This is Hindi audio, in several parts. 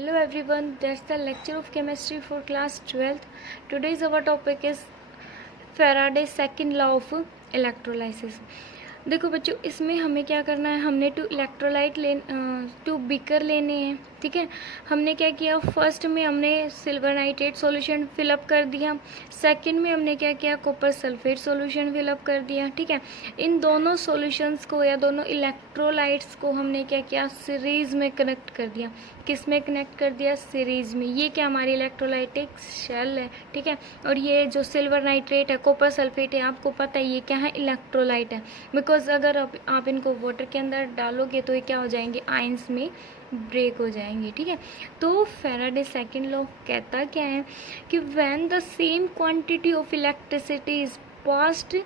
Hello everyone, that's the lecture of chemistry for class 12th. Today's our topic is Faraday's second law of electrolysis. देखो बच्चों, इसमें हमें क्या करना है, हमने टू बीकर लेने हैं। ठीक है, हमने क्या किया, फर्स्ट में हमने सिल्वर नाइट्रेट सॉल्यूशन फिलअप कर दिया, सेकंड में हमने क्या किया, कॉपर सल्फेट सॉल्यूशन फिलअप कर दिया। ठीक है, इन दोनों सॉल्यूशंस को या दोनों इलेक्ट्रोलाइट्स को हमने क्या किया, सीरीज में कनेक्ट कर दिया। किस में कनेक्ट कर दिया, सीरीज में। ये क्या हमारी इलेक्ट्रोलाइटिक शेल है। ठीक है, और ये जो सिल्वर नाइट्रेट है, कॉपर सल्फेट है, आपको पता है ये क्या है, इलेक्ट्रोलाइट है। बिकॉज अगर आप इनको वाटर के अंदर डालोगे तो ये क्या हो जाएंगे, आयंस में ब्रेक हो जाएंगे। ठीक है, तो फैराडे सेकंड लॉ कहता क्या है कि when the same quantity of electricity is passed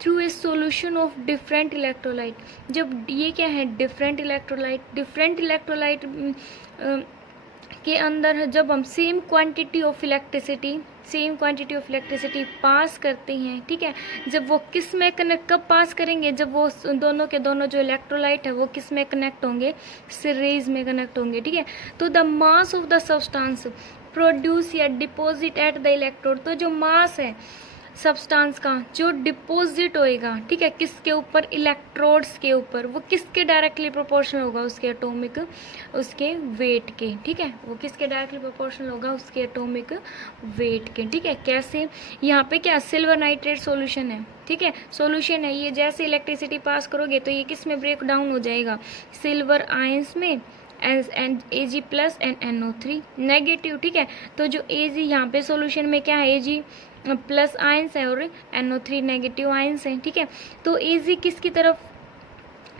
through a solution of different electrolyte. जब ये क्या है, डिफरेंट इलेक्ट्रोलाइट के अंदर जब हम same quantity of electricity pass करते हैं। ठीक है, जब वो किस में कनेक्ट, कब पास करेंगे, जब वो दोनों के दोनों जो इलेक्ट्रोलाइट है वो किस में कनेक्ट होंगे, सीरीज में कनेक्ट होंगे। ठीक है, तो the mass of the substance produce या डिपॉजिट एट द इलेक्ट्रोड, तो जो मास है सब्सटेंस का जो डिपॉजिट होएगा, ठीक है, किसके ऊपर, इलेक्ट्रोड्स के ऊपर, वो किसके डायरेक्टली प्रोपोर्शनल होगा, उसके एटॉमिक, उसके वेट के। ठीक है, वो किसके डायरेक्टली प्रोपोर्शनल होगा, उसके एटॉमिक वेट के। ठीक है, कैसे, यहाँ पे क्या सिल्वर नाइट्रेट सॉल्यूशन है। ठीक है, सॉल्यूशन है ये, जैसे इलेक्ट्रिसिटी पास करोगे तो ये किस में ब्रेक डाउन हो जाएगा, सिल्वर आयंस में, Ag plus and NO3 negative. ठीक है, तो जो Ag यहाँ पे सॉल्यूशन में क्या है, Ag प्लस आयंस है और NO3 नेगेटिव आयंस है। ठीक है, तो Ag किसकी तरफ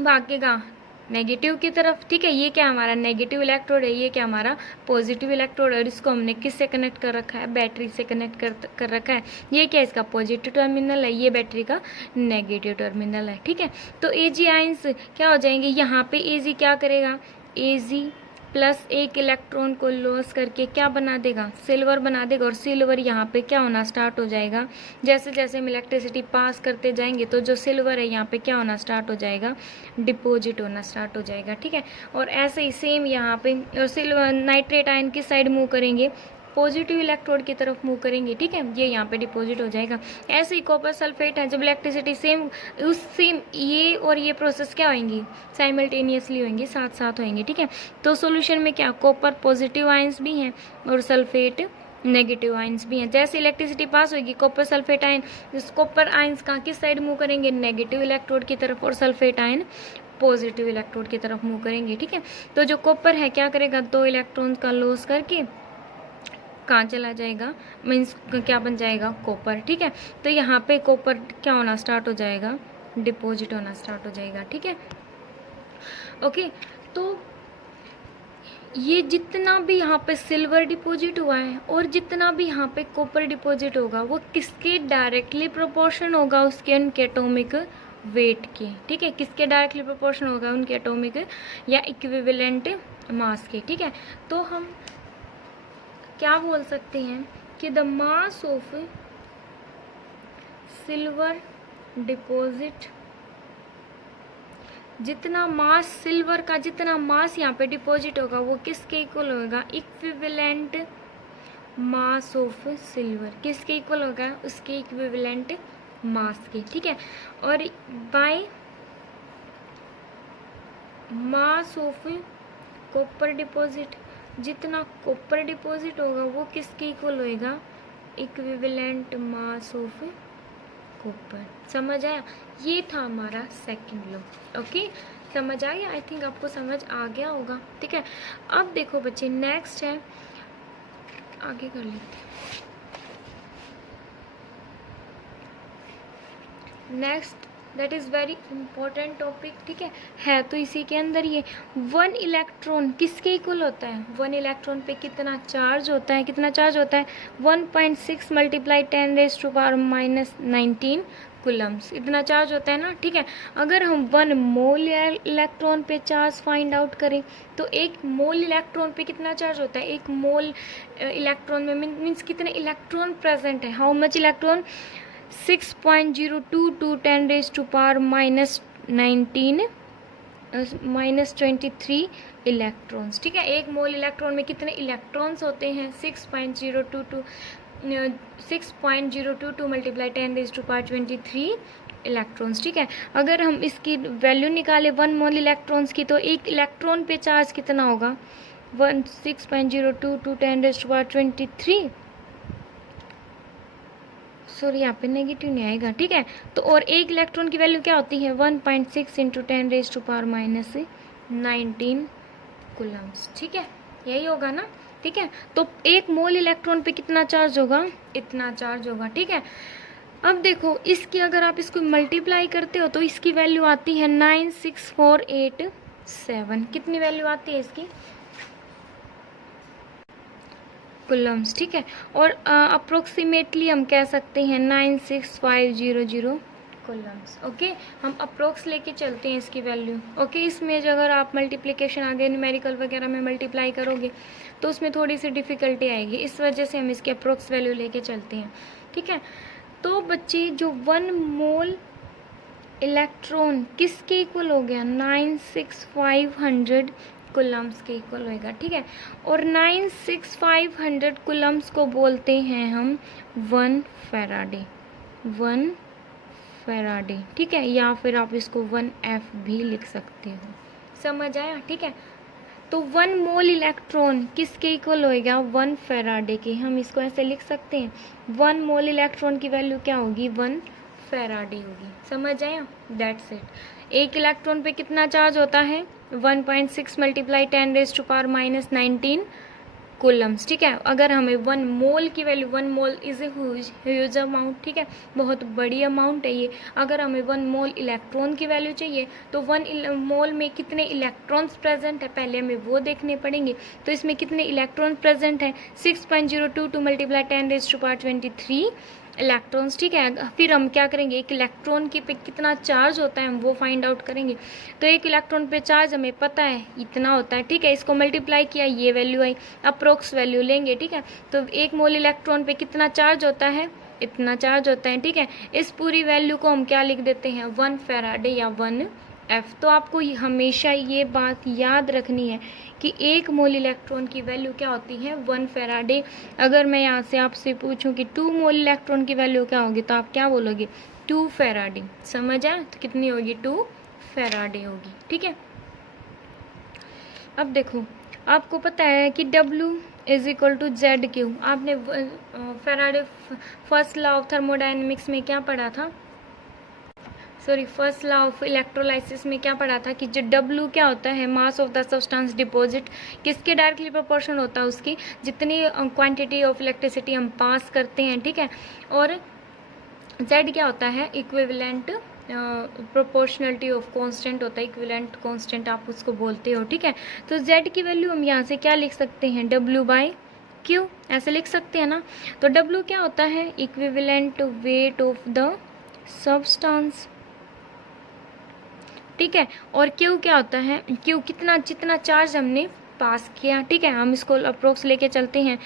भागेगा, नेगेटिव की तरफ। ठीक है, ये क्या हमारा नेगेटिव इलेक्ट्रोड है, ये क्या हमारा पॉजिटिव इलेक्ट्रोड है, और इसको हमने किससे कनेक्ट कर रखा है, बैटरी से कनेक्ट कर रखा है। ये क्या इसका पॉजिटिव टर्मिनल है, ये बैटरी का नेगेटिव टर्मिनल है। ठीक है, तो Ag आयंस क्या हो जाएंगे, यहाँ पे Ag क्या करेगा, Ag प्लस एक इलेक्ट्रॉन को लॉस करके क्या बना देगा, सिल्वर बना देगा, और सिल्वर यहाँ पे क्या होना स्टार्ट हो जाएगा, जैसे जैसे हम इलेक्ट्रिसिटी पास करते जाएंगे तो जो सिल्वर है यहाँ पे क्या होना स्टार्ट हो जाएगा, डिपॉजिट होना स्टार्ट हो जाएगा। ठीक है, और ऐसे ही सेम यहाँ पे, और सिल्वर नाइट्रेट आयन की साइड मूव करेंगे, पॉजिटिव इलेक्ट्रोड की तरफ मूव करेंगे। ठीक है, ये यहाँ पे डिपॉजिट हो जाएगा। ऐसे ही कॉपर सल्फेट है, जब इलेक्ट्रिसिटी सेम ये और ये प्रोसेस क्या होंगी, साइमल्टेनियसली होंगी, साथ साथ होंगे। ठीक है, तो सॉल्यूशन में क्या, कॉपर पॉजिटिव आयंस भी हैं और सल्फेट नेगेटिव आयंस भी हैं। जैसे इलेक्ट्रिसिटी पास होगी, copper sulphate ion, copper ions का किस साइड मूव करेंगे, नेगेटिव इलेक्ट्रोड की तरफ, और सल्फेट आयन पॉजिटिव इलेक्ट्रोड की तरफ मूव करेंगे। ठीक है, तो जो कॉपर है क्या करेगा, 2 इलेक्ट्रॉन का लॉस करके कहाँ चला जाएगा, मीन्स क्या बन जाएगा, कॉपर। ठीक है, तो यहाँ पे कॉपर क्या होना स्टार्ट हो जाएगा, डिपॉजिट होना स्टार्ट हो जाएगा। ठीक है, ओके, तो ये जितना भी यहाँ पे सिल्वर डिपॉजिट हुआ है और जितना भी यहाँ पे कॉपर डिपॉजिट होगा वो किसके डायरेक्टली प्रोपोर्शन होगा, उसके उनके एटॉमिक वेट के। ठीक है, किसके डायरेक्टली प्रोपोर्शन होगा, उनके एटॉमिक या इक्विवेलेंट मास के। ठीक है, तो हम क्या बोल सकते हैं कि the mass of silver deposit, जितना मास सिल्वर का, जितना मास यहाँ पे डिपॉजिट होगा वो किसके इक्वल होगा, इक्विवेलेंट मास ऑफ सिल्वर, किसके इक्वल होगा, उसके इक्विवेलेंट मास के। ठीक है, और by mass of copper deposit, जितना कॉपर डिपॉजिट होगा वो किसके इक्वल होएगा, इक्विवेलेंट मास ऑफ कॉपर। समझ आया, ये था हमारा सेकंड लॉ। ओके, समझ आ गया, आई थिंक आपको समझ आ गया होगा। ठीक है, अब देखो बच्चे, नेक्स्ट है, आगे कर लेते हैं। Next that is very important topic. ठीक है तो इसी के अंदर ये 1 इलेक्ट्रॉन किसके इक्वल होता है, 1 इलेक्ट्रॉन पे कितना चार्ज होता है, कितना चार्ज होता है, 1.6 × 10⁻⁻19 कूलम्स, इतना चार्ज होता है ना। ठीक है, अगर हम 1 मोल इलेक्ट्रॉन पे चार्ज फाइंड आउट करें तो 1 मोल इलेक्ट्रॉन पे कितना चार्ज होता है, 1 मोल इलेक्ट्रॉन में मीन्स कितने इलेक्ट्रॉन प्रेजेंट है, हाउ मच इलेक्ट्रॉन, 6.02 × 10⁻⁻19 -23 इलेक्ट्रॉन्स। ठीक है, एक मोल इलेक्ट्रॉन में कितने इलेक्ट्रॉन्स होते हैं? 6.022 मल्टीप्लाई 10⁻23 इलेक्ट्रॉन्स। ठीक है, अगर हम इसकी वैल्यू निकालें 1 मोल इलेक्ट्रॉन्स की, तो एक इलेक्ट्रॉन पे चार्ज कितना होगा? 6.022 10⁻23। सॉरी, यहाँ पे नेगेटिव नहीं आएगा। ठीक है, तो और एक इलेक्ट्रॉन की वैल्यू क्या होती है? 1.6 × 10⁻19 कूलम्स। ठीक है, यही होगा ना। ठीक है, तो एक मोल इलेक्ट्रॉन पे कितना चार्ज होगा? इतना चार्ज होगा। ठीक है, अब देखो इसकी अगर आप इसको मल्टीप्लाई करते हो तो इसकी वैल्यू आती है 96487। कितनी वैल्यू आती है इसकी? कूलम्स। ठीक है, और अप्रोक्सीमेटली हम कह सकते हैं 96500 कूलम्स। ओके, हम अप्रोक्स लेके चलते हैं इसकी वैल्यू। ओके, इसमें अगर आप मल्टीप्लिकेशन आगे न्यूमेरिकल वगैरह में मल्टीप्लाई करोगे तो उसमें थोड़ी सी डिफ़िकल्टी आएगी, इस वजह से हम इसकी अप्रोक्स वैल्यू लेके चलते हैं। ठीक है, तो बच्चे जो 1 मोल इलेक्ट्रॉन किसके इक्वल हो गया? 96500 कूलम्स के इक्वल होएगा। ठीक है, और 96500 कूलम्स को बोलते हैं हम 1 फैराडे। 1 फैराडे। ठीक है, या फिर आप इसको 1F भी लिख सकते हो। समझ आया? ठीक है, तो 1 मोल इलेक्ट्रॉन किसके इक्वल होएगा? 1 फैराडे के। हम इसको ऐसे लिख सकते हैं, 1 मोल इलेक्ट्रॉन की वैल्यू क्या होगी? 1 फैराडे होगी। समझ आया? That's it. एक इलेक्ट्रॉन पे कितना चार्ज होता है? 1.6 मल्टीप्लाई 10⁻⁻19 कूलम्स। ठीक है, अगर हमें 1 मोल की value, 1 mole is a huge amount. ठीक है, बहुत बड़ी अमाउंट है ये। अगर हमें 1 मोल इलेक्ट्रॉन की वैल्यू चाहिए तो 1 मोल में कितने इलेक्ट्रॉन्स प्रेजेंट है पहले हमें वो देखने पड़ेंगे। तो इसमें कितने इलेक्ट्रॉन प्रेजेंट है? 6.022 मल्टीप्लाई 10⁻23 इलेक्ट्रॉन्स। ठीक है, फिर हम क्या करेंगे? एक इलेक्ट्रॉन की पे कितना चार्ज होता है हम वो फाइंड आउट करेंगे। तो एक इलेक्ट्रॉन पे चार्ज हमें पता है इतना होता है। ठीक है, इसको मल्टीप्लाई किया, ये वैल्यू आई, अप्रोक्स वैल्यू लेंगे। ठीक है, तो एक मोल इलेक्ट्रॉन पे कितना चार्ज होता है? इतना चार्ज होता है। ठीक है, इस पूरी वैल्यू को हम क्या लिख देते हैं? 1 फैराडे या 1F। तो आपको हमेशा ये बात याद रखनी है कि एक मोल इलेक्ट्रॉन की वैल्यू क्या होती है? 1 फैराडे। अगर मैं यहाँ से आपसे पूछूं कि 2 मोल इलेक्ट्रॉन की वैल्यू क्या होगी तो आप क्या बोलोगे? 2 फैराडे। समझ आया? तो कितनी होगी? 2 फैराडे होगी। ठीक है, अब देखो आपको पता है कि W = ZQ। आपने Faraday first law of thermodynamics में क्या पढ़ा था? Sorry, first law of electrolysis में क्या पढ़ा था कि जो W क्या होता है? Mass of the substance deposit. किसके डायरेक्टली प्रोपोर्शनल होता है? उसकी जितनी क्वांटिटी ऑफ इलेक्ट्रिसिटी हम पास करते हैं। ठीक है, और Z क्या होता है? इक्विवेलेंट प्रोपोर्शनलिटी ऑफ कांस्टेंट होता है, इक्विवेलेंट कांस्टेंट आप उसको बोलते हो। ठीक है, तो Z की वैल्यू हम यहाँ से क्या लिख सकते हैं? W/Q ऐसे लिख सकते हैं ना। तो W क्या होता है? Equivalent weight of the substance. ठीक है, और Q क्या होता है? Q कितना, जितना चार्ज हमने पास किया। ठीक है, हम इसको अप्रोक्स लेके चलते हैं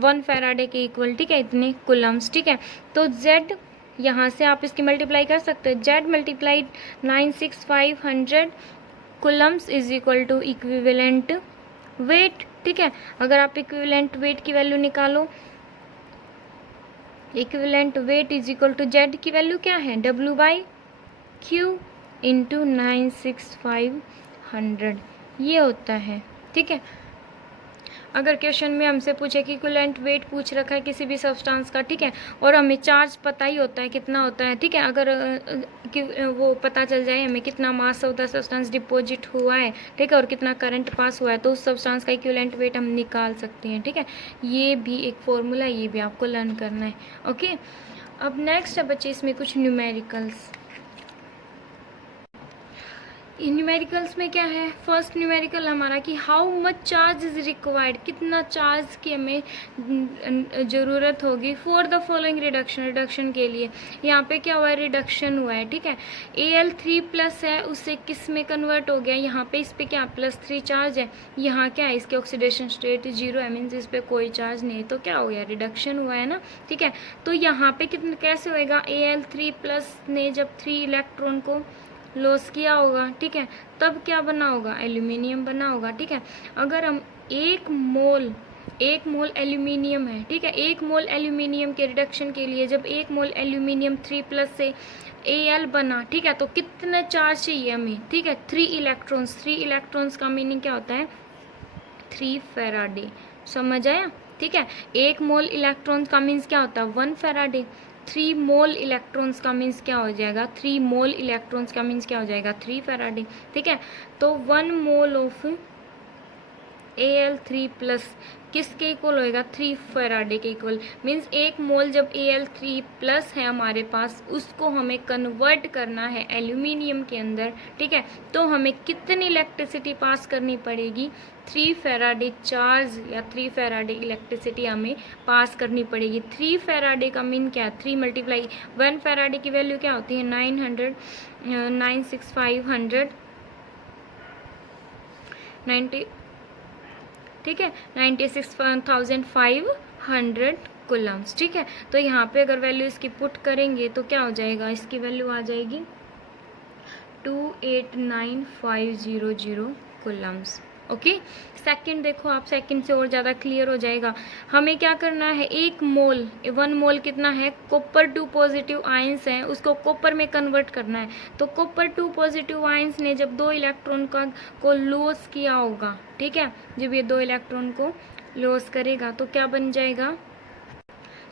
1 फैराडे के इक्वल। ठीक है, इतने कूलम्स। ठीक है, तो Z यहाँ से आप इसकी मल्टीप्लाई कर सकते हो। Z multiplied 96500 Coulomb's = equivalent weight. ठीक है, अगर आप इक्विवेलेंट वेट की वैल्यू निकालो, इक्विवेलेंट वेट = Z की वैल्यू क्या है? W/Q × 96500 ये होता है। ठीक है, अगर क्वेश्चन में हमसे पूछे कि इक्विवेलेंट वेट पूछ रखा है किसी भी सब्सटेंस का। ठीक है, और हमें चार्ज पता ही होता है कितना होता है। ठीक है, अगर वो पता चल जाए हमें कितना mass of the substance deposit हुआ है। ठीक है, और कितना करंट पास हुआ है, तो उस सब्सटेंस का इक्विवेलेंट वेट हम निकाल सकते हैं। ठीक है, ये भी एक फॉर्मूला, ये भी आपको लर्न करना है। ओके, अब नेक्स्ट है बच्चे इसमें कुछ न्यूमेरिकल्स। न्यूमेरिकल्स में क्या है? फर्स्ट न्यूमेरिकल हमारा कि how much charge is required, कितना चार्ज की हमें ज़रूरत होगी फॉर द फॉलोइंग रिडक्शन के लिए। यहाँ पे क्या हुआ है? रिडक्शन हुआ है। ठीक है, Al3+ है, उससे किस में कन्वर्ट हो गया? यहाँ पे इस पे क्या +3 चार्ज है, यहाँ क्या है? इसके ऑक्सीडेशन स्टेट 0 है, मीन्स इस पे कोई चार्ज नहीं, तो क्या हो गया? रिडक्शन हुआ है ना। ठीक है, तो यहाँ पे कितना कैसे होएगा? Al3+ ने जब 3 इलेक्ट्रॉन को लॉस किया होगा, ठीक है, तब क्या बना होगा, एल्यूमिनियम बना होगा, ठीक है। अगर हम एक मोल एल्यूमिनियम है, ठीक है, एक मोल एल्यूमिनियम के रिडक्शन के लिए जब एक मोल एल्यूमिनियम 3+ से Al बना, ठीक है, तो कितना चार्ज चाहिए हमें, ठीक है, 3 इलेक्ट्रॉन्स। 3 इलेक्ट्रॉन्स का मीनिंग क्या होता है, 3 फैराडे। समझ आया, ठीक है। एक मोल इलेक्ट्रॉन्स का मीन्स क्या होता है, 1 फैराडे। 3 मोल इलेक्ट्रॉन्स का मीन्स क्या हो जाएगा, 3 मोल इलेक्ट्रॉन्स का मीन्स क्या हो जाएगा, 3 फैराडे, ठीक है। तो 1 मोल ऑफ Al3+ किसके इक्वल होएगा, 3 फैराडे के इक्वल। मीन्स एक मोल जब Al3+ है हमारे पास, उसको हमें कन्वर्ट करना है एल्यूमिनियम के अंदर, ठीक है, तो हमें कितनी इलेक्ट्रिसिटी पास करनी पड़ेगी, 3 फैराडे चार्ज या 3 फैराडे इलेक्ट्रिसिटी हमें पास करनी पड़ेगी। 3 फैराडे का मीन क्या है, 3 × 1 फैराडे की वैल्यू क्या होती है, 900 ठीक है, 96,500 कूलम्स, ठीक है। तो यहाँ पे अगर वैल्यू इसकी पुट करेंगे तो क्या हो जाएगा, इसकी वैल्यू आ जाएगी 289,500 कूलम्स। ओके, सेकंड देखो आप, सेकंड से और ज़्यादा क्लियर हो जाएगा। हमें क्या करना है, 1 मोल कितना है, कॉपर 2 पॉजिटिव आयंस हैं, उसको कॉपर में कन्वर्ट करना है। तो कॉपर 2 पॉजिटिव आयंस ने जब 2 इलेक्ट्रॉन को लॉस किया होगा, ठीक है, जब ये 2 इलेक्ट्रॉन को लॉस करेगा तो क्या बन जाएगा,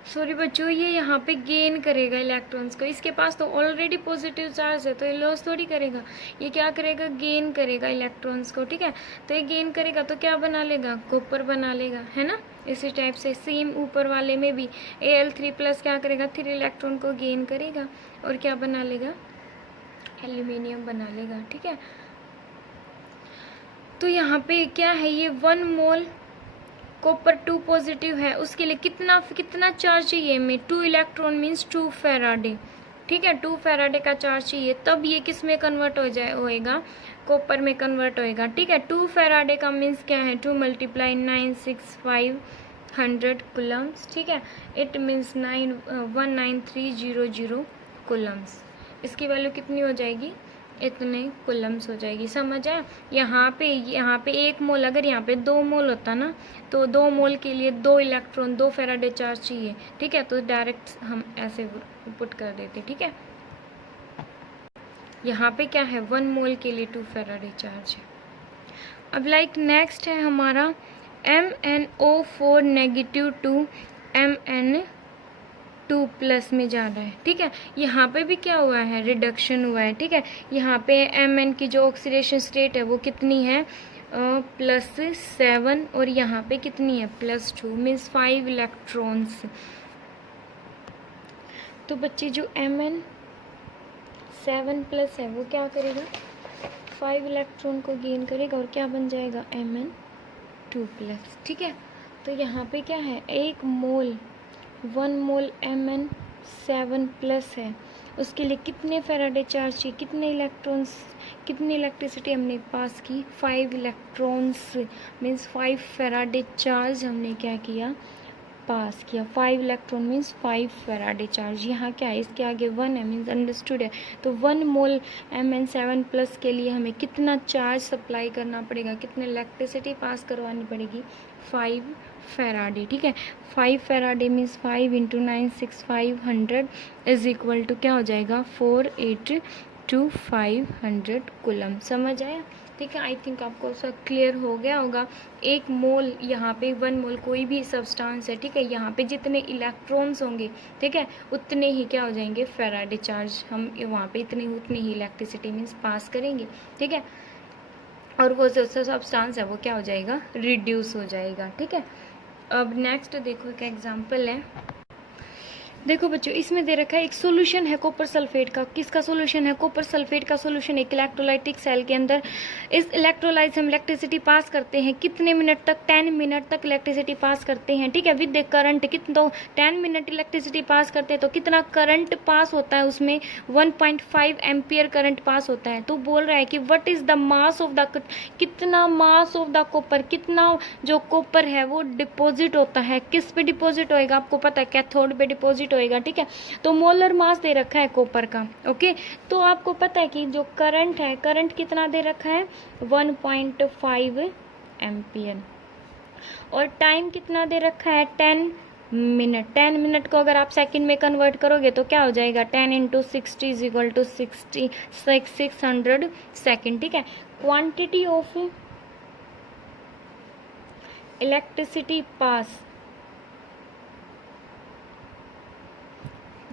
सॉरी बच्चों, ये यहाँ पे गेन करेगा इलेक्ट्रॉन्स को। इसके पास तो ऑलरेडी पॉजिटिव चार्ज है तो ये लॉस थोड़ी करेगा, ये क्या करेगा, गेन करेगा इलेक्ट्रॉन्स को, ठीक है। तो ये गेन करेगा तो क्या बना लेगा, कॉपर बना लेगा, है ना। इसी टाइप से सेम ऊपर वाले में भी Al3+ क्या करेगा, 3 इलेक्ट्रॉन को गेन करेगा और क्या बना लेगा, एल्यूमिनियम बना लेगा, ठीक है। तो यहाँ पे क्या है, ये 1 मोल कॉपर 2 पॉजिटिव है, उसके लिए कितना चार्ज चाहिए हमें, 2 इलेक्ट्रॉन मीन्स 2 फैराडे, ठीक है, 2 फैराडे का चार्ज चाहिए, तब ये किस में कन्वर्ट होएगा, कॉपर में कन्वर्ट होएगा, ठीक है। 2 फैराडे का मीन्स क्या है, 2 × 96500 कूलम्स, ठीक है, इट मीन्स 19300 कूलम्स। इसकी वैल्यू कितनी हो जाएगी, इतने कूलम्स हो जाएगी। समझ आया, यहाँ पे 1 मोल, अगर यहाँ पे 2 मोल होता ना, तो 2 मोल के लिए 2 इलेक्ट्रॉन 2 फैराडे चार्ज चाहिए, ठीक है, तो डायरेक्ट हम ऐसे पुट कर देते, ठीक है। यहाँ पे क्या है, 1 मोल के लिए 2 फैराडे चार्ज है। अब नेक्स्ट है हमारा MnO4 नेगेटिव टू Mn2+ में जा रहा है, ठीक है। यहाँ पे भी क्या हुआ है, रिडक्शन हुआ है, ठीक है। यहाँ पे Mn की जो ऑक्सीडेशन स्टेट है वो कितनी है, +7, और यहाँ पे कितनी है, +2, मीन्स 5 इलेक्ट्रॉन्स। तो बच्चे जो Mn7+ है वो क्या करेगा, 5 इलेक्ट्रॉन को गेन करेगा और क्या बन जाएगा, Mn2+, ठीक है। तो यहाँ पे क्या है, 1 मोल Mn7+ है, उसके लिए कितने फैराडे चार्ज चाहिए, कितने इलेक्ट्रॉन्स, कितनी इलेक्ट्रिसिटी हमने पास की, 5 इलेक्ट्रॉन्स, मीन्स 5 फैराडे चार्ज हमने क्या किया, पास किया। 5 इलेक्ट्रॉन मीन्स 5 फैराडे चार्ज। यहाँ क्या है, इसके आगे 1 है, मीन्स अंडरस्टूड है। तो 1 मोल Mn7+ के लिए हमें कितना चार्ज सप्लाई करना पड़ेगा, कितनी इलेक्ट्रिसिटी पास करवानी पड़ेगी, 5 फैराडे, ठीक है। 5 faraday means 5 × 96500 is equal to क्या हो जाएगा, 482,500 कूलम। समझ आया, ठीक है। आई थिंक आपको सब क्लियर हो गया होगा। 1 मोल, यहाँ पे 1 मोल कोई भी सब्सटेंस है, ठीक है, यहाँ पे जितने इलेक्ट्रॉन्स होंगे, ठीक है, उतने ही क्या हो जाएंगे, फैराडे चार्ज, हम वहाँ पे उतनी ही इलेक्ट्रिसिटी मीन्स पास करेंगे, ठीक है। और वो जो सब्सटेंस है वो क्या हो जाएगा, रिड्यूस हो जाएगा, ठीक है। अब नेक्स्ट देखो, एक एग्जांपल है। देखो बच्चों, इसमें दे रखा है एक सॉल्यूशन है कॉपर सल्फेट का। किसका सॉल्यूशन है, कॉपर सल्फेट का सॉल्यूशन एक इलेक्ट्रोलाइटिक सेल के अंदर। इस इलेक्ट्रोलाइट से हम इलेक्ट्रिसिटी पास करते हैं कितने मिनट तक, 10 मिनट तक इलेक्ट्रिसिटी पास करते हैं, ठीक है, विद द करंट। कितना, 10 मिनट इलेक्ट्रिसिटी पास करते हैं तो कितना करंट पास होता है उसमें, 1.5 एम्पियर करंट पास होता है। तो बोल रहा है कि what is the mass of the, कितना मास ऑफ द कॉपर, कितना जो कॉपर है वो डिपॉजिट होता है, किस पे डिपॉजिट होएगा, आपको पता है कैथोड पे डिपॉजिट होएगा, ठीक है। तो मोलर मास दे रखा है कॉपर का, ओके। तो आपको पता है कि जो करंट है, करंट कितना दे रखा है 1.5 एम्पियर, और टाइम कितना दे रखा है 10 मिनट। 10 मिनट को अगर आप सेकंड में कन्वर्ट करोगे तो क्या हो जाएगा 10 into 60 is equal to 600 second, ठीक है। क्वांटिटी ऑफ इलेक्ट्रिसिटी पास,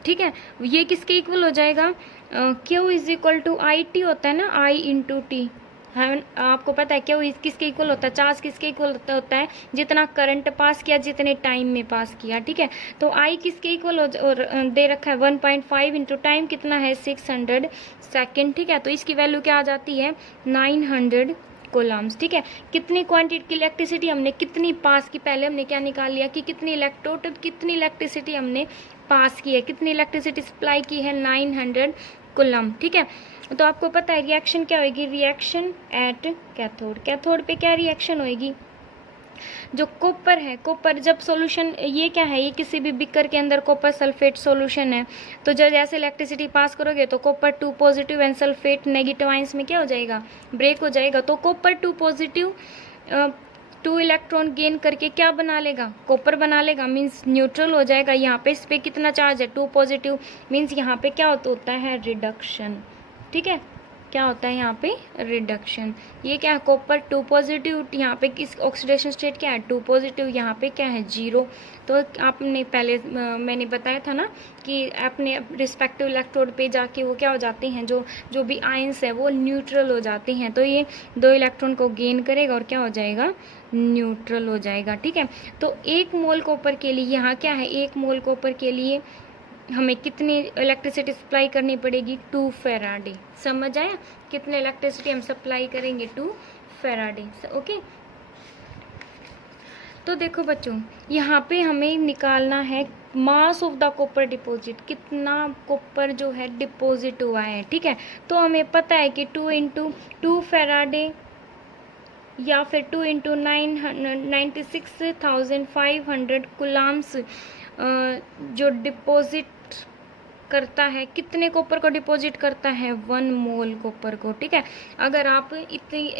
ठीक है, ये किसके इक्वल हो जाएगा, Q is equal to I T होता है ना, आई इंटू टी, है आपको पता है क्यू किसके इक्वल होता है, चार्ज किसके इक्वल होता है, जितना करंट पास किया जितने टाइम में पास किया, ठीक है। तो आई किसके इक्वल और दे रखा है 1.5 इंटू टाइम कितना है 600 सेकेंड, ठीक है। तो इसकी वैल्यू क्या आ जाती है 900 कोलम्स, ठीक है। कितनी क्वांटिटी की इलेक्ट्रिसिटी हमने कितनी पास की, पहले हमने क्या निकाल लिया कि कितनी कितनी इलेक्ट्रिसिटी हमने पास की है, कितनी इलेक्ट्रिसिटी सप्लाई की है 900 कुलम, ठीक है। तो आपको पता है रिएक्शन क्या होगी, रिएक्शन एट कैथोड, कैथोड पे क्या रिएक्शन होगी, जो कॉपर है, कॉपर जब सॉल्यूशन, ये क्या है, ये किसी भी बिकर के अंदर कॉपर सल्फेट सॉल्यूशन है, तो जब जैसे इलेक्ट्रिसिटी पास करोगे तो copper 2 positive and sulphate negative ions में क्या हो जाएगा, ब्रेक हो जाएगा। तो कॉपर 2 पॉजिटिव 2 इलेक्ट्रॉन गेन करके क्या बना लेगा, कॉपर बना लेगा, मीन्स न्यूट्रल हो जाएगा। यहाँ पे इस पे कितना चार्ज है 2 पॉजिटिव, मीन्स यहाँ पे क्या होता है रिडक्शन, ठीक है, क्या होता है यहाँ पे रिडक्शन। ये क्या है कॉपर 2 पॉजिटिव, यहाँ पे किस ऑक्सीडेशन स्टेट क्या है 2 पॉजिटिव, यहाँ पे क्या है 0। तो आपने पहले मैंने बताया था ना कि अपने रिस्पेक्टिव इलेक्ट्रोड पे जाके वो क्या हो जाते हैं, जो भी आयंस है वो न्यूट्रल हो जाते हैं। तो ये 2 इलेक्ट्रॉन को गेन करेगा और क्या हो जाएगा न्यूट्रल हो जाएगा, ठीक है। तो 1 मोल कॉपर के लिए यहाँ क्या है, 1 मोल कॉपर के लिए हमें कितनी इलेक्ट्रिसिटी सप्लाई करनी पड़ेगी 2 फैराडे, समझ आया, कितने इलेक्ट्रिसिटी हम सप्लाई करेंगे 2 फैराडे, ओके। तो देखो बच्चों यहाँ पे हमें निकालना है mass of the copper deposit, कितना कॉपर जो है डिपॉजिट हुआ है, ठीक है। तो हमें पता है कि 2 इंटू 2 फैराडे या फिर 2 इंटू 96,500 कुलाम्स जो डिपॉजिट करता है, कितने कॉपर को डिपॉजिट करता है 1 मोल कॉपर को, ठीक है। अगर आप इतनी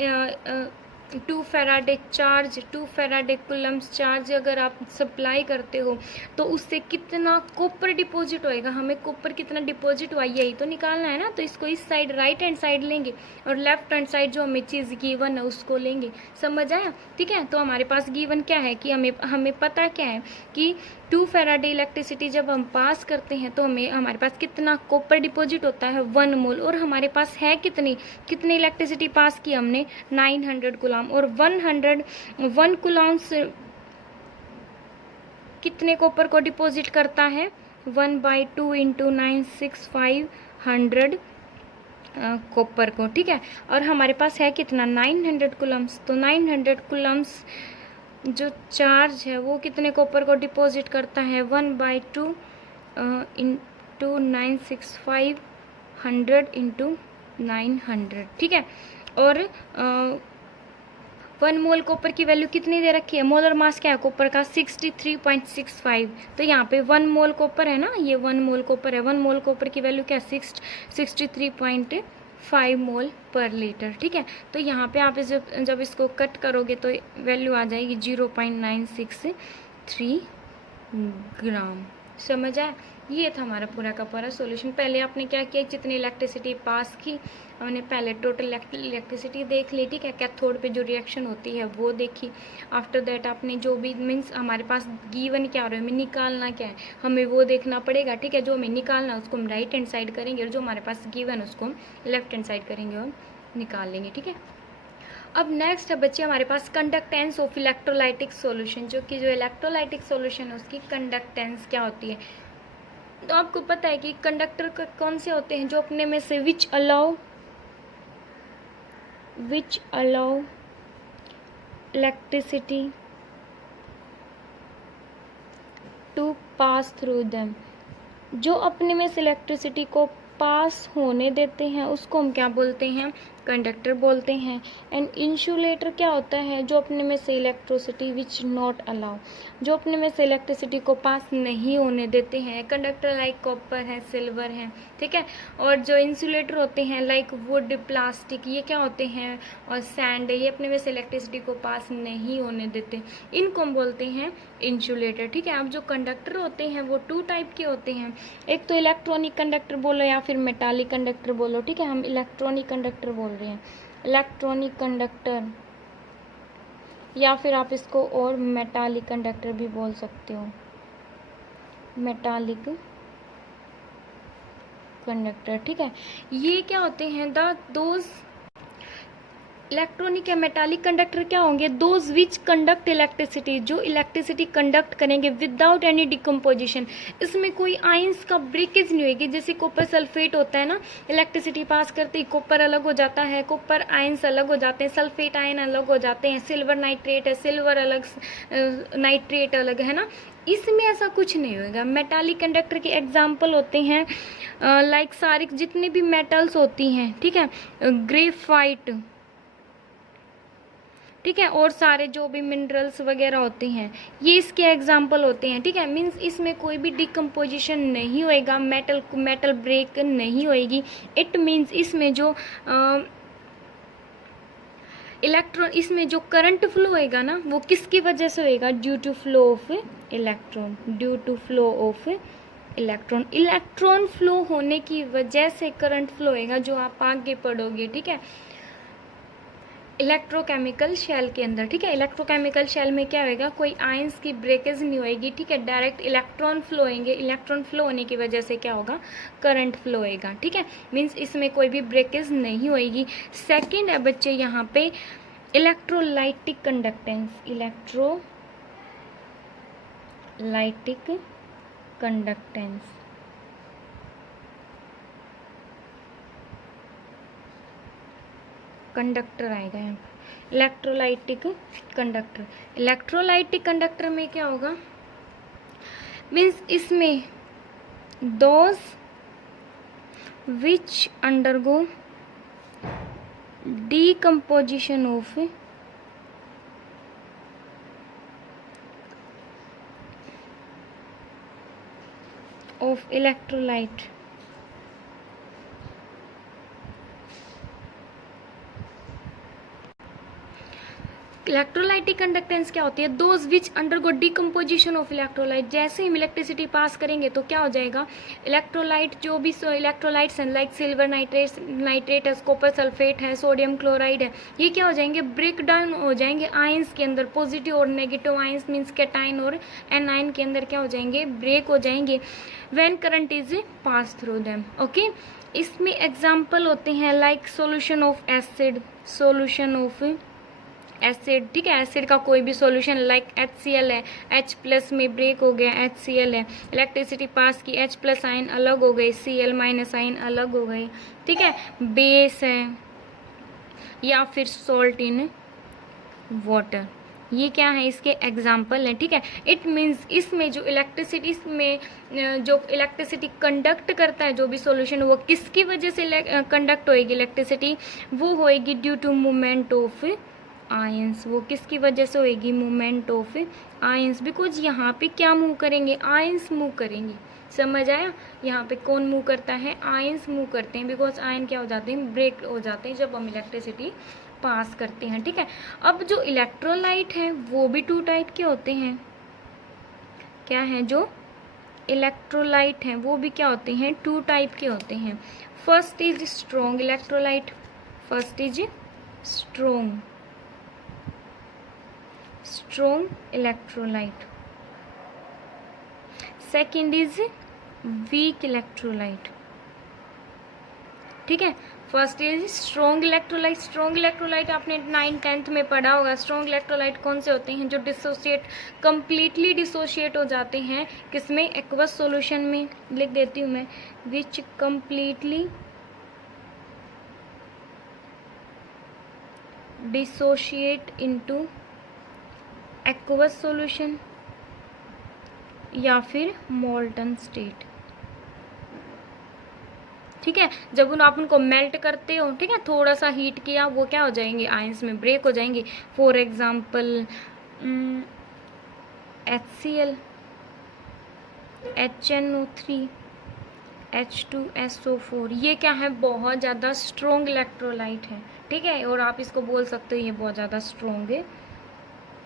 2 faraday charge, 2 faraday coulombs charge अगर आप सप्लाई करते हो तो उससे कितना कॉपर डिपॉजिट होएगा, हमें कॉपर कितना डिपॉजिट हुआ यही तो निकालना है ना। तो इसको इस साइड राइट हैंड साइड लेंगे और लेफ्ट हैंड साइड जो हमें चीज़ गिवन है उसको लेंगे, समझ आया, ठीक है। तो हमारे पास गिवन क्या है कि हमें पता क्या है कि 2 फैराडे इलेक्ट्रिसिटी जब हम पास करते हैं तो हमारे पास कितना कॉपर डिपॉजिट होता है 1 मोल, और हमारे पास है कितनी इलेक्ट्रिसिटी पास की हमने 900 कुलाम, और 1 कुलाम कितने कॉपर को डिपॉजिट करता है 1/2 इंटू 96500 कॉपर को, ठीक है। और हमारे पास है कितना 900 कुलम्स, तो 900 कुलम्स जो चार्ज है वो कितने कॉपर को डिपॉजिट करता है 1/2 इंटू 96500 इंटू 900, ठीक है। और 1 मोल कॉपर की वैल्यू कितनी दे रखी है, मोलर मास क्या है कॉपर का 63.65। तो यहाँ पे 1 मोल कॉपर है ना, ये 1 मोल कॉपर है, 1 मोल कॉपर की वैल्यू क्या है 63.5 मोल पर लीटर, ठीक है। तो यहाँ पे आप जब इसको कट करोगे तो वैल्यू आ जाएगी 0.963 ग्राम, समझ आया। ये था हमारा पूरा का पूरा सॉल्यूशन। पहले आपने क्या किया, जितनी इलेक्ट्रिसिटी पास की हमने पहले टोटल इलेक्ट्रिसिटी देख ली, ठीक है। कैथोड पे जो रिएक्शन होती है वो देखी। आफ्टर दैट आपने जो भी मीन्स हमारे पास गिवन क्या हो रहा है, हमें निकालना क्या है, हमें वो देखना पड़ेगा, ठीक है। जो हमें निकालना उसको हम राइट हैंड साइड करेंगे और जो हमारे पास गिवन उसको हम लेफ्ट हैंड साइड करेंगे और निकाल लेंगे, ठीक है। अब नेक्स्ट है बच्चे हमारे पास कंडक्टेंस ऑफ इलेक्ट्रोलाइटिक सॉल्यूशन, जो कि जो इलेक्ट्रोलाइटिक सॉल्यूशन है उसकी कंडक्टेंस क्या होती है। तो आपको पता है कि कंडक्टर कौन से होते हैं, जो अपने में से which allow electricity to pass through them, जो अपने में से इलेक्ट्रिसिटी को पास होने देते हैं उसको हम क्या बोलते हैं कंडक्टर बोलते हैं। एंड इंसुलेटर क्या होता है, जो अपने में से इलेक्ट्रिसिटी विच नॉट अलाउ, जो अपने में से इलेक्ट्रिसिटी को पास नहीं होने देते हैं। कंडक्टर लाइक कॉपर है, सिल्वर है, ठीक है। और जो इंसुलेटर होते हैं लाइक वुड, प्लास्टिक, ये क्या होते हैं, और सैंड, ये अपने में से इलेक्ट्रिसिटी को पास नहीं होने देते, इनको हम बोलते हैं इंसुलेटर, ठीक है। अब जो कंडक्टर होते हैं वो 2 टाइप के होते हैं, एक तो इलेक्ट्रॉनिक कंडक्टर बोलो या फिर मेटालिक कंडक्टर बोलो, ठीक है। हम इलेक्ट्रॉनिक कंडक्टर बोल रहे हैं, इलेक्ट्रॉनिक कंडक्टर, या फिर आप इसको और मेटालिक कंडक्टर भी बोल सकते हो, मेटालिक कंडक्टर, ठीक है। ये क्या होते हैं, दोज इलेक्ट्रॉनिक या मेटालिक कंडक्टर क्या होंगे, दोज विच कंडक्ट इलेक्ट्रिसिटी, जो इलेक्ट्रिसिटी कंडक्ट करेंगे विदाउट एनी डिकम्पोजिशन, इसमें कोई आयंस का ब्रेकेज नहीं होगी। जैसे कॉपर सल्फेट होता है ना, इलेक्ट्रिसिटी पास करते ही कॉपर अलग हो जाता है, कॉपर आयंस अलग हो जाते हैं, सल्फेट आयन अलग हो जाते हैं, सिल्वर नाइट्रेट है, सिल्वर अलग, नाइट्रेट अलग है ना, इसमें ऐसा कुछ नहीं होगा। मेटालिक कंडक्टर के एग्जाम्पल होते हैं लाइक सारे जितने भी मेटल्स होती हैं, ठीक है, ग्रेफाइट, ठीक है, और सारे जो भी मिनरल्स वगैरह होते हैं ये इसके एग्जाम्पल होते हैं, ठीक है। मीन्स इसमें कोई भी डिकम्पोजिशन नहीं होएगा, मेटल ब्रेक नहीं होएगी। इट मीन्स इसमें जो इलेक्ट्रॉन, इसमें जो करंट फ्लो होएगा ना, वो किसकी वजह से होएगा, due to flow of electron, due to flow of electron, electron flow होने की वजह से करंट फ्लो होएगा, जो आप आगे पढ़ोगे, ठीक है, इलेक्ट्रोकेमिकल शेल के अंदर, ठीक है। इलेक्ट्रोकेमिकल शेल में क्या होएगा, कोई आयंस की ब्रेकेज नहीं होएगी, ठीक है, डायरेक्ट इलेक्ट्रॉन फ्लो होंगे, इलेक्ट्रॉन फ्लो होने की वजह से क्या होगा, करंट फ्लो होएगा, ठीक है। मींस इसमें कोई भी ब्रेकेज नहीं होएगी। सेकंड है बच्चे यहाँ पे electrolytic conductance, electrolytic conductance, conductor आएगा यहाँ पर, इलेक्ट्रोलाइटिक कंडक्टर। इलेक्ट्रोलाइटिक कंडक्टर में क्या होगा, मीन्स इसमें those which undergo decomposition of electrolyte, electrolytic conductance क्या होती है, those which undergo decomposition of electrolyte, जैसे हम इलेक्ट्रिसिटी पास करेंगे तो क्या हो जाएगा, इलेक्ट्रोलाइट जो भी इलेक्ट्रोलाइट्स हैं लाइक सिल्वर नाइट्रेट है, कॉपर सल्फेट है, सोडियम क्लोराइड है, ये क्या हो जाएंगे, ब्रेक डाउन हो जाएंगे आयंस के अंदर, पॉजिटिव और नेगेटिव आयंस मीन्स कैटाइन और एनाइन के अंदर क्या हो जाएंगे, ब्रेक हो जाएंगे when current is pass through them, okay. इसमें एग्जाम्पल होते हैं like solution of acid, solution of acid, ठीक है, एसिड का कोई भी सॉल्यूशन लाइक HCl है, H प्लस में ब्रेक हो गया, HCl है, इलेक्ट्रिसिटी पास की, H प्लस आयन अलग हो गई, Cl माइनस आयन अलग हो गई, ठीक है, बेस है, या फिर सॉल्ट इन वाटर, ये क्या है, इसके एग्जाम्पल हैं, ठीक है। इट मीन्स इसमें जो इलेक्ट्रिसिटी, इसमें जो इलेक्ट्रिसिटी कंडक्ट करता है जो भी सॉल्यूशन, वो किसकी वजह से कंडक्ट होएगी इलेक्ट्रिसिटी, वो होएगी due to movement of ions, वो किसकी वजह से होएगी, मूवमेंट ऑफ आयंस, बिकॉज यहाँ पे क्या मूव करेंगे, आयंस मूव करेंगे, समझ आया, यहाँ पे कौन मूव करता है, आयंस मूव करते हैं, बिकॉज आयन क्या हो जाते हैं, ब्रेक हो जाते हैं जब हम इलेक्ट्रिसिटी पास करते हैं, ठीक है। अब जो इलेक्ट्रोलाइट है वो भी 2 टाइप के होते हैं, क्या है, जो इलेक्ट्रोलाइट हैं वो भी क्या होते हैं, 2 टाइप के होते हैं। First is strong electrolyte, first is strong electrolyte, second is weak electrolyte, ठीक है। First is strong electrolyte, strong electrolyte आपने 9th-10th में पढ़ा होगा। स्ट्रॉन्ग इलेक्ट्रोलाइट कौन से होते हैं, जो कंप्लीटली डिसोशिएट हो जाते हैं, किसमें, एक्वस सॉल्यूशन में, लिख देती हूँ मैं, which completely dissociate into aqueous solution या फिर मोल्टन स्टेट, ठीक है। जब आप उनको मेल्ट करते हो, ठीक है, थोड़ा सा हीट किया, वो क्या हो जाएंगे, आयंस में ब्रेक हो जाएंगे। For example HCl, HNO3, H2SO4, ये क्या है, बहुत ज़्यादा स्ट्रॉन्ग इलेक्ट्रोलाइट है, ठीक है। और आप इसको बोल सकते हो ये बहुत ज़्यादा स्ट्रॉन्ग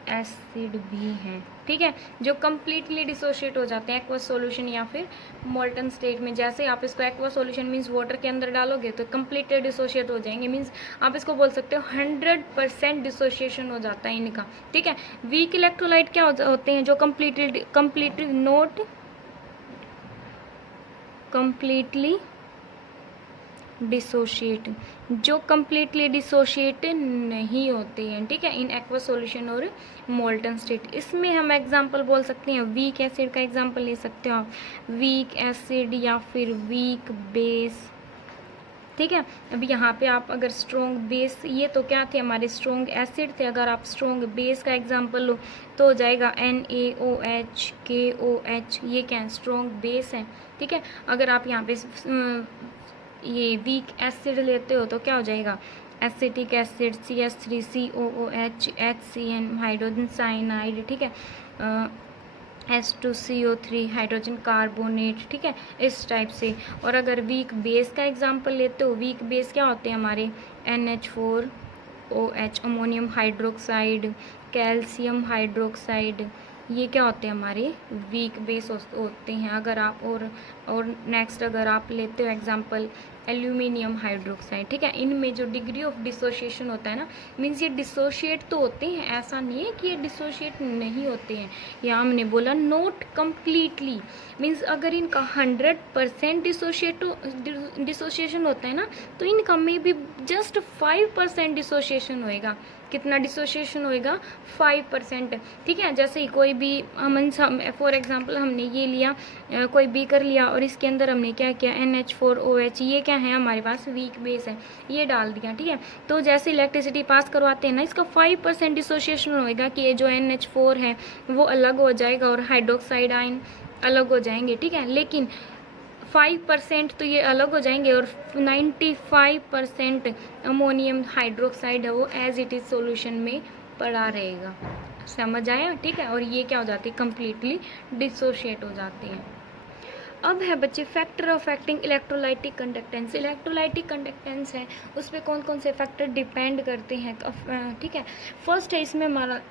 एसिड भी हैं, ठीक है, जो कम्प्लीटली डिसोशिएट हो जाते हैं एक्वा सॉल्यूशन या फिर मोल्टन स्टेट में। जैसे आप इसको एक्वा सॉल्यूशन मीन्स वाटर के अंदर डालोगे तो कम्प्लीटली डिसोशिएट हो जाएंगे, मीन्स आप इसको बोल सकते हो 100% डिसोशिएशन हो जाता है इनका, ठीक है। वीक इलेक्ट्रोलाइट क्या होते हैं, जो कम्प्लीटली नॉट कम्प्लीटली डिसोशिएट, जो कम्प्लीटली डिसोशिएट नहीं होते हैं, ठीक है, इन एक्वा सॉल्यूशन और मोल्टन स्टेट। इसमें हम एग्जांपल बोल सकते हैं, वीक एसिड का एग्जांपल ले सकते हो आप, वीक एसिड या फिर वीक बेस, ठीक है। अभी यहाँ पे आप अगर स्ट्रॉन्ग बेस, ये तो क्या थे, हमारे स्ट्रॉन्ग एसिड थे, अगर आप स्ट्रॉन्ग बेस का एग्जांपल लो तो हो जाएगा NaOH, KOH, ये क्या है, स्ट्रॉन्ग बेस है, ठीक है। अगर आप यहाँ पे ये वीक एसिड लेते हो तो क्या हो जाएगा, acetic acid CH3COOH, HCN, hydrogen cyanide, ठीक है, H2CO3, हाइड्रोजन कार्बोनेट, ठीक है, इस टाइप से। और अगर वीक बेस का एग्जांपल लेते हो, वीक बेस क्या होते हैं हमारे, NH4OH, ammonium hydroxide, calcium hydroxide, ये क्या होते हैं हमारे वीक बेस होते हैं। अगर आप और नेक्स्ट अगर आप लेते हो एग्जांपल एल्यूमिनियम हाइड्रोक्साइड, ठीक है, इनमें जो डिग्री ऑफ डिसोशिएशन होता है ना, मीन्स ये डिसोशिएट तो होते हैं, ऐसा नहीं है कि ये डिसोशिएट नहीं होते हैं। यहाँ हमने बोला नॉट कम्प्लीटली, मीन्स अगर इनका 100% डिसोशिएशन होता है ना, तो इनका में भी जस्ट 5% डिसोशिएशन होएगा। कितना डिसोशिएशन होएगा, 5%, ठीक है। जैसे ही कोई भी हम फॉर एग्जांपल हमने ये लिया, कोई बीकर लिया और इसके अंदर हमने क्या किया, NH4OH, ये क्या है हमारे पास वीक बेस है, ये डाल दिया, ठीक है। तो जैसे इलेक्ट्रिसिटी पास करवाते हैं ना, इसका 5% डिसोशिएशन होएगा कि ये जो NH4 है वो अलग हो जाएगा और हाइड्रोक्साइड आयन अलग हो जाएंगे, ठीक है। लेकिन 5% तो ये अलग हो जाएंगे और 95% अमोनियम हाइड्रोक्साइड है वो एज इट इज सॉल्यूशन में पड़ा रहेगा। समझ आया, ठीक है। और ये क्या हो जाती है, कम्प्लीटली डिसोशिएट हो जाते हैं। अब है बच्चे factor affecting electrolytic conductance. Electrolytic conductance है, उस पर कौन कौन से फैक्टर डिपेंड करते हैं, ठीक है। फर्स्ट है इसमें हमारा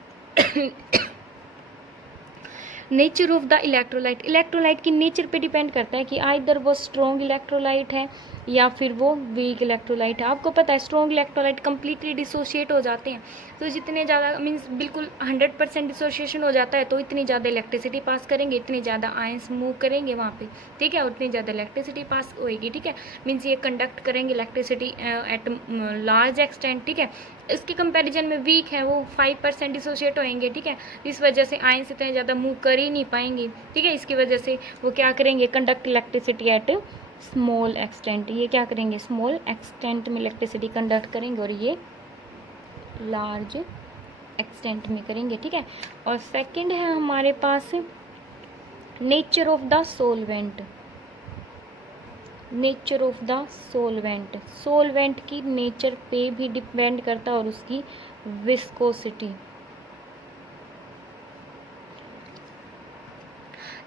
nature of the electrolyte. Electrolyte की नेचर पे डिपेंड करता है कि आइदर वो स्ट्रॉन्ग इलेक्ट्रोलाइट है या फिर वो वीक इलेक्ट्रोलाइट है। आपको पता है स्ट्रॉन्ग इलेक्ट्रोलाइट कम्प्लीटली डिसोशिएट हो जाते हैं, तो जितने ज़्यादा मीन्स बिल्कुल 100% डिसोशिएशन हो जाता है तो इतनी ज़्यादा इलेक्ट्रिसिटी पास करेंगे, इतनी ज़्यादा आयंस मूव करेंगे वहाँ पे, ठीक है, उतनी ज़्यादा इलेक्ट्रिसिटी पास होएगी, ठीक है। मीन्स ये कंडक्ट करेंगे इलेक्ट्रिसिटी एट लार्ज एक्सटेंट, ठीक है। इसके कंपैरिजन में वीक है वो 5% डिसोशिएट होएंगे, ठीक है। इस वजह से आयंस इतने ज़्यादा मूव कर ही नहीं पाएंगे, ठीक है। इसकी वजह से वो क्या करेंगे, conduct electricity at small extent, ये क्या करेंगे, स्मॉल एक्सटेंट में इलेक्ट्रिसिटी कंडक्ट करेंगे और ये लार्ज एक्सटेंट में करेंगे, ठीक है। और सेकंड है हमारे पास nature of the solvent. Nature of the solvent, solvent की नेचर पे भी डिपेंड करता है और उसकी विस्कोसिटी।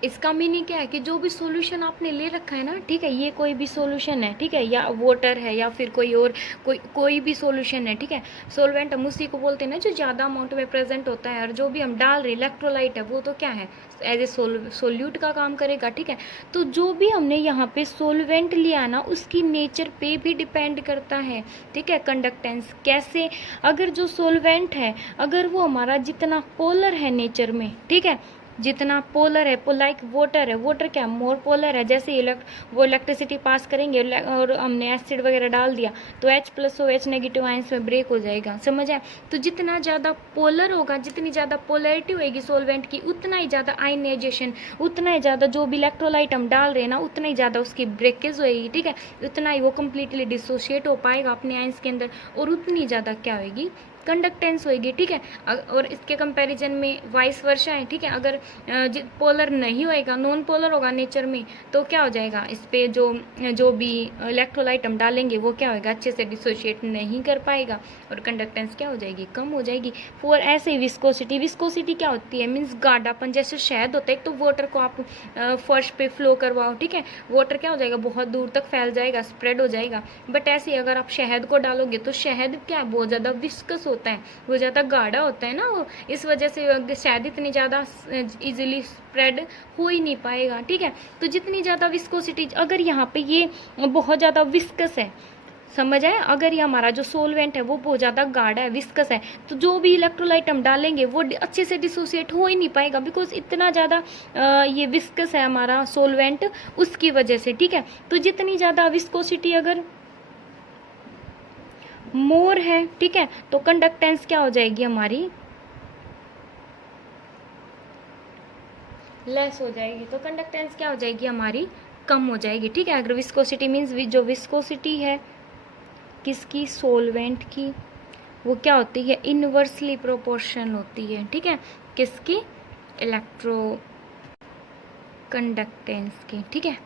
इसका मीनिंग क्या है कि जो भी सॉल्यूशन आपने ले रखा है ना, ठीक है, ये कोई भी सॉल्यूशन है, ठीक है, या वाटर है या फिर कोई और कोई भी सॉल्यूशन है, ठीक है। सॉल्वेंट हम उसी को बोलते हैं ना जो ज़्यादा अमाउंट में प्रेजेंट होता है, और जो भी हम डाल रहे इलेक्ट्रोलाइट है वो तो क्या है, एज ए सोल्यूट का काम करेगा, ठीक है। तो जो भी हमने यहाँ पे सोलवेंट लिया ना, उसकी नेचर पे भी डिपेंड करता है, ठीक है, कंडक्टेंस। कैसे, अगर जो सोलवेंट है अगर वो हमारा जितना पोलर है नेचर में, ठीक है, जितना पोलर है, लाइक वाटर है, वाटर क्या मोर पोलर है, जैसे वो इलेक्ट्रिसिटी पास करेंगे और हमने एसिड वगैरह डाल दिया तो H+OH नेगेटिव आयंस में ब्रेक हो जाएगा, समझ आए। तो जितना ज़्यादा पोलर होगा, जितनी ज़्यादा पोलैरिटी होगी सोलवेंट की, उतना ही ज़्यादा आयनाइजेशन, उतना ही ज़्यादा जो भी इलेक्ट्रोलाइट हम डाल रहे हैं ना, उतना ही ज़्यादा उसकी ब्रेकेज होएगी, ठीक है, उतना ही वो कम्प्लीटली डिसोशिएट हो पाएगा अपने आयंस के अंदर, और उतनी ज़्यादा क्या होगी, कंडक्टेंस होगी, ठीक है। और इसके कंपैरिजन में वाइस वर्सा है, ठीक है। अगर पोलर नहीं होएगा, नॉन पोलर होगा नेचर में, तो क्या हो जाएगा, इस पे जो भी इलेक्ट्रोलाइट हम डालेंगे वो क्या होएगा, अच्छे से डिसोशिएट नहीं कर पाएगा और कंडक्टेंस क्या हो जाएगी, कम हो जाएगी। फॉर ऐसे ही विस्कोसिटी, विस्कोसिटी क्या होती है, मीन्स गाढ़ापन। जैसे शहद होता है, तो वाटर को आप फर्श पे फ्लो करवाओ, ठीक है, वाटर क्या हो जाएगा, बहुत दूर तक फैल जाएगा, स्प्रेड हो जाएगा। बट ऐसे ही अगर आप शहद को डालोगे तो शहद क्या है, बहुत ज़्यादा विस्कस होता है, वो ज़्यादा गाढ़ा होता है ना, वो इस वजह से शहद इतनी ज़्यादा इजीली स्प्रेड हो ही नहीं पाएगा, ठीक है। तो जितनी ज़्यादा विस्कोसिटी, अगर यहाँ पे ये बहुत ज़्यादा विस्कस है, समझ आए, अगर ये हमारा जो सोलवेंट है वो बहुत ज़्यादा गाढ़ा है, विस्कस है, तो जो भी इलेक्ट्रोलाइट हम डालेंगे वो अच्छे से डिसोसिएट हो ही नहीं पाएगा, बिकॉज इतना ज़्यादा ये विस्कस है हमारा सोलवेंट, उसकी वजह से, ठीक है। तो जितनी ज़्यादा विस्कोसिटी अगर मोर है, ठीक है, तो कंडक्टेंस क्या हो जाएगी हमारी, लेस हो जाएगी। तो कंडक्टेंस क्या हो जाएगी हमारी, कम हो जाएगी, ठीक है। अगर विस्कोसिटी मीन्स जो विस्कोसिटी है किसकी, सोलवेंट की, वो क्या होती है, इनवर्सली प्रोपोर्शन होती है, ठीक है, किसकी, इलेक्ट्रो कंडक्टेंस की, ठीक है,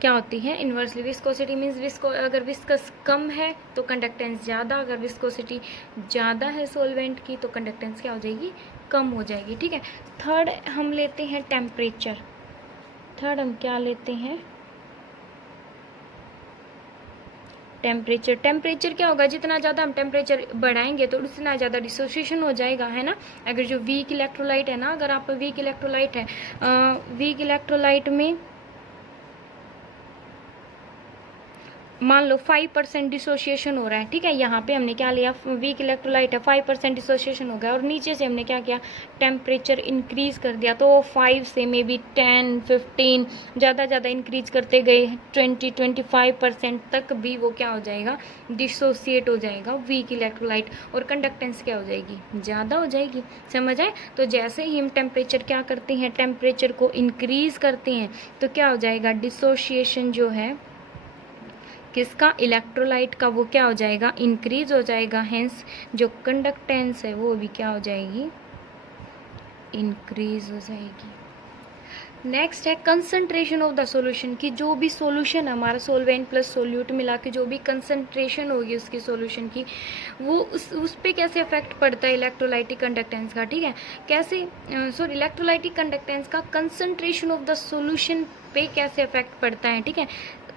क्या होती है, इनवर्सली। विस्कोसिटी मीन्स अगर विस्कस कम है तो कंडक्टेंस ज़्यादा, अगर विस्कोसिटी ज़्यादा है सोलवेंट की तो कंडक्टेंस क्या हो जाएगी, कम हो जाएगी, ठीक है। थर्ड हम लेते हैं टेम्परेचर। थर्ड हम क्या लेते हैं, टेम्परेचर। टेम्परेचर क्या होगा, जितना ज़्यादा हम टेम्परेचर बढ़ाएंगे तो उतना ज़्यादा डिसोसिएशन हो जाएगा, है ना। अगर जो वीक इलेक्ट्रोलाइट है ना, अगर आप वीक इलेक्ट्रोलाइट है, वीक इलेक्ट्रोलाइट में मान लो 5% डिसोसिएशन हो रहा है, ठीक है, यहाँ पे हमने क्या लिया, वीक इलेक्ट्रोलाइट है, 5% डिसोसिएशन हो गया, और नीचे से हमने क्या किया, टेम्परेचर इंक्रीज कर दिया, तो 5 से मे बी 10, 15 ज़्यादा इंक्रीज करते गए, 20-25% तक भी वो क्या हो जाएगा, डिसोसिएट हो जाएगा वीक इलेक्ट्रोलाइट, और कंडक्टेंस क्या हो जाएगी, ज़्यादा हो जाएगी, समझ आए। तो जैसे ही हम टेम्परेचर क्या करते हैं, टेम्परेचर को इंक्रीज करते हैं, तो क्या हो जाएगा, डिसोसिएशन जो है किसका, इलेक्ट्रोलाइट का, वो क्या हो जाएगा, इंक्रीज हो जाएगा, हेंस जो कंडक्टेंस है वो भी क्या हो जाएगी, इंक्रीज हो जाएगी। नेक्स्ट है कंसंट्रेशन ऑफ द सॉल्यूशन, की जो भी सॉल्यूशन हमारा सोलवेंट प्लस सोल्यूट मिला के जो भी कंसंट्रेशन होगी उसकी सॉल्यूशन की, वो उस पे कैसे इफेक्ट पड़ता है इलेक्ट्रोलाइटिक कंडक्टेंस का, ठीक है। कैसे, सॉरी, इलेक्ट्रोलाइटिक कंडक्टेंस का कंसंट्रेशन ऑफ द सॉल्यूशन पे कैसे इफेक्ट पड़ता है, ठीक है।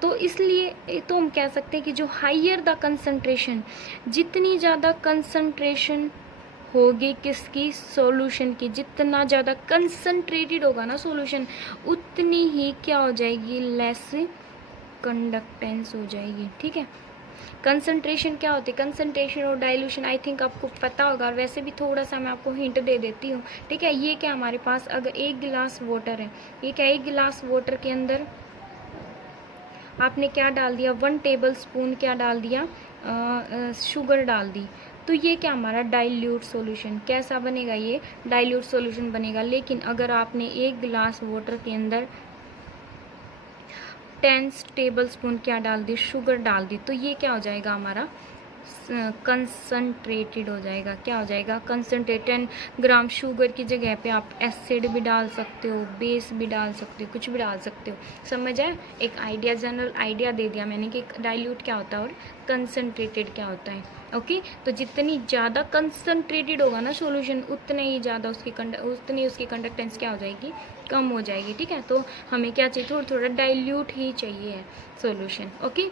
तो इसलिए तो हम कह सकते हैं कि जो हाइयर द कंसंट्रेशन, जितनी ज़्यादा कंसंट्रेशन होगी किसकी, सॉल्यूशन की, जितना ज़्यादा कंसंट्रेटेड होगा ना सॉल्यूशन, उतनी ही क्या हो जाएगी, लेस कंडक्टेंस हो जाएगी, ठीक है। कंसंट्रेशन क्या होती है, कंसंट्रेशन और डाइल्यूशन आई थिंक आपको पता होगा, और वैसे भी थोड़ा सा मैं आपको हिंट दे देती हूँ, ठीक है। ये क्या, हमारे पास अगर 1 गिलास वाटर है, ये क्या, 1 गिलास वाटर के अंदर आपने क्या डाल दिया, 1 टेबल स्पून क्या डाल दिया, शुगर डाल दी, तो ये क्या हमारा डाइल्यूट सॉल्यूशन, कैसा बनेगा, ये डाइल्यूट सॉल्यूशन बनेगा। लेकिन अगर आपने 1 गिलास वाटर के अंदर 10 टेबल स्पून क्या डाल दी, शुगर डाल दी, तो ये क्या हो जाएगा हमारा, कंसंट्रेटेड हो जाएगा, क्या हो जाएगा, कंसंट्रेट। 10 ग्राम शुगर की जगह पे आप एसिड भी डाल सकते हो, बेस भी डाल सकते हो, कुछ भी डाल सकते हो, समझ आए। एक आइडिया, जनरल आइडिया दे दिया मैंने कि डाइल्यूट क्या होता है और कंसंट्रेटेड क्या होता है, ओके। तो जितनी ज़्यादा कंसंट्रेटेड होगा ना सॉल्यूशन, उतने ही ज़्यादा उतनी उसकी कंडक्टेंस क्या हो जाएगी, कम हो जाएगी, ठीक है। तो हमें क्या चाहिए, थोड़ा डाइल्यूट ही चाहिए है सॉल्यूशन, ओके।